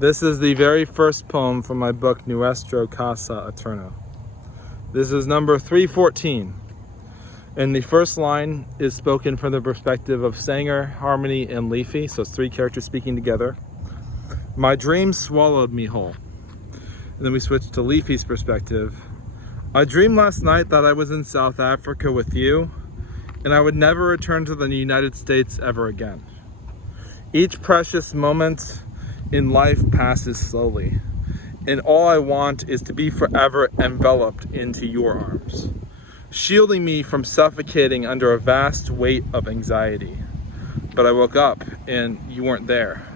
This is the very first poem from my book, Nuestra Casa Eternal. This is number 314. And the first line is spoken from the perspective of Sanger, Harmonie, and Liefie. So it's three characters speaking together. My dream swallowed me whole. And then we switch to Liefie's perspective. I dreamed last night that I was in South Africa with you, and I would never return to the United States ever again. Each precious moment in life passes slowly, and all I want is to be forever enveloped into your arms, shielding me from suffocating under a vast weight of anxiety. But I woke up and you weren't there.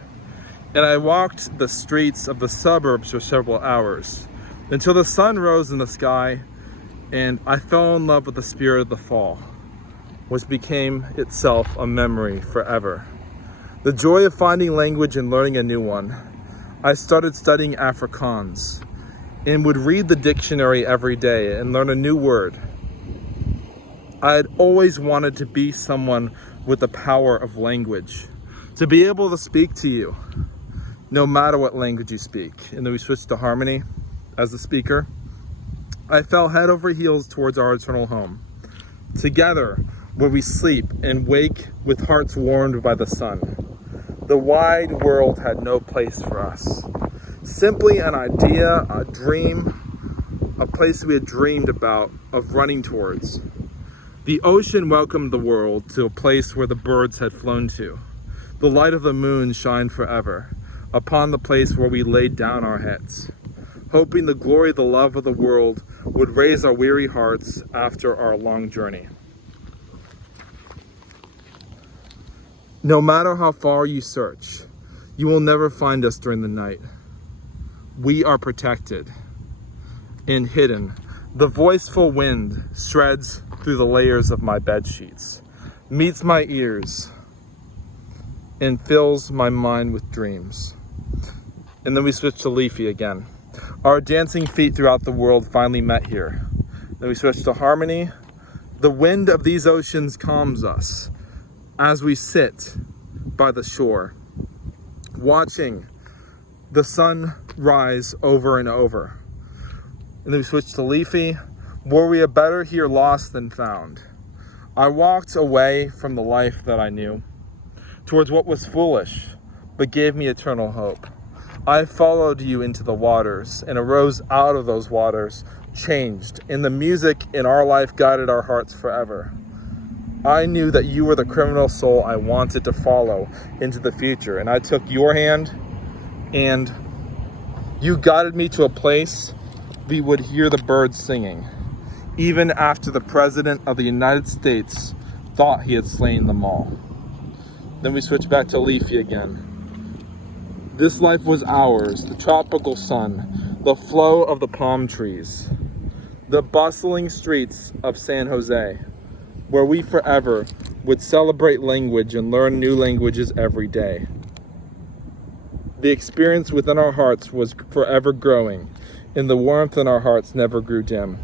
And I walked the streets of the suburbs for several hours until the sun rose in the sky, and I fell in love with the spirit of the fall, which became itself a memory forever. The joy of finding language and learning a new one. I started studying Afrikaans and would read the dictionary every day and learn a new word. I had always wanted to be someone with the power of language, to be able to speak to you, no matter what language you speak. And then we switched to Harmonie as the speaker. I fell head over heels towards our eternal home, together where we sleep and wake with hearts warmed by the sun. The wide world had no place for us. Simply an idea, a dream, a place we had dreamed about of running towards. The ocean welcomed the world to a place where the birds had flown to. The light of the moon shined forever upon the place where we laid down our heads, hoping the glory, the love of the world would raise our weary hearts after our long journey. No matter how far you search, you will never find us during the night. We are protected and hidden. The voiceful wind shreds through the layers of my bed sheets, meets my ears, and fills my mind with dreams. And then we switch to Liefie again. Our dancing feet throughout the world finally met here. Then we switch to Harmonie. The wind of these oceans calms us as we sit by the shore, watching the sun rise over and over. And then we switch to Liefie. Were we a better here lost than found? I walked away from the life that I knew, towards what was foolish, but gave me eternal hope. I followed you into the waters and arose out of those waters, changed, and the music in our life guided our hearts forever. I knew that you were the criminal soul I wanted to follow into the future, and I took your hand and you guided me to a place we would hear the birds singing, even after the President of the United States thought he had slain them all. Then we switch back to Liefie again. This life was ours, the tropical sun, the flow of the palm trees, the bustling streets of San Jose, where we forever would celebrate language and learn new languages every day. The experience within our hearts was forever growing, and the warmth in our hearts never grew dim,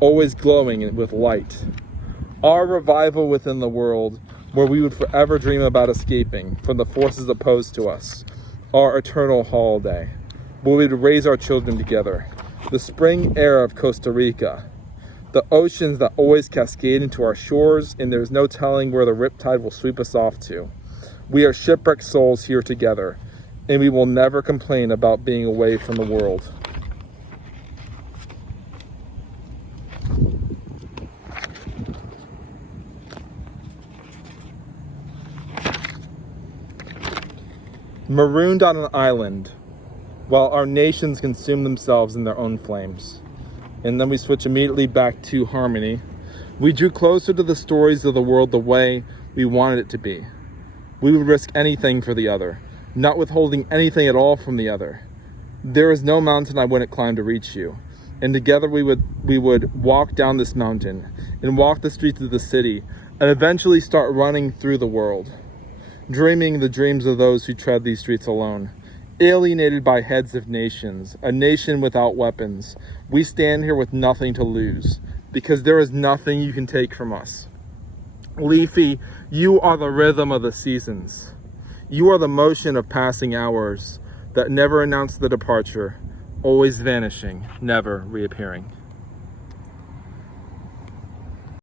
always glowing with light. Our revival within the world, where we would forever dream about escaping from the forces opposed to us. Our eternal holiday, where we would raise our children together. The spring air of Costa Rica. The oceans that always cascade into our shores, and there's no telling where the riptide will sweep us off to. We are shipwrecked souls here together, and we will never complain about being away from the world. Marooned on an island, while our nations consume themselves in their own flames. And then we switch immediately back to Harmonie. We drew closer to the stories of the world the way we wanted it to be. We would risk anything for the other, not withholding anything at all from the other. There is no mountain I wouldn't climb to reach you. And together we would walk down this mountain and walk the streets of the city and eventually start running through the world, dreaming the dreams of those who tread these streets alone. Alienated by heads of nations, a nation without weapons, we stand here with nothing to lose, because there is nothing you can take from us. Liefie, you are the rhythm of the seasons. You are the motion of passing hours, that never announced the departure, always vanishing, never reappearing.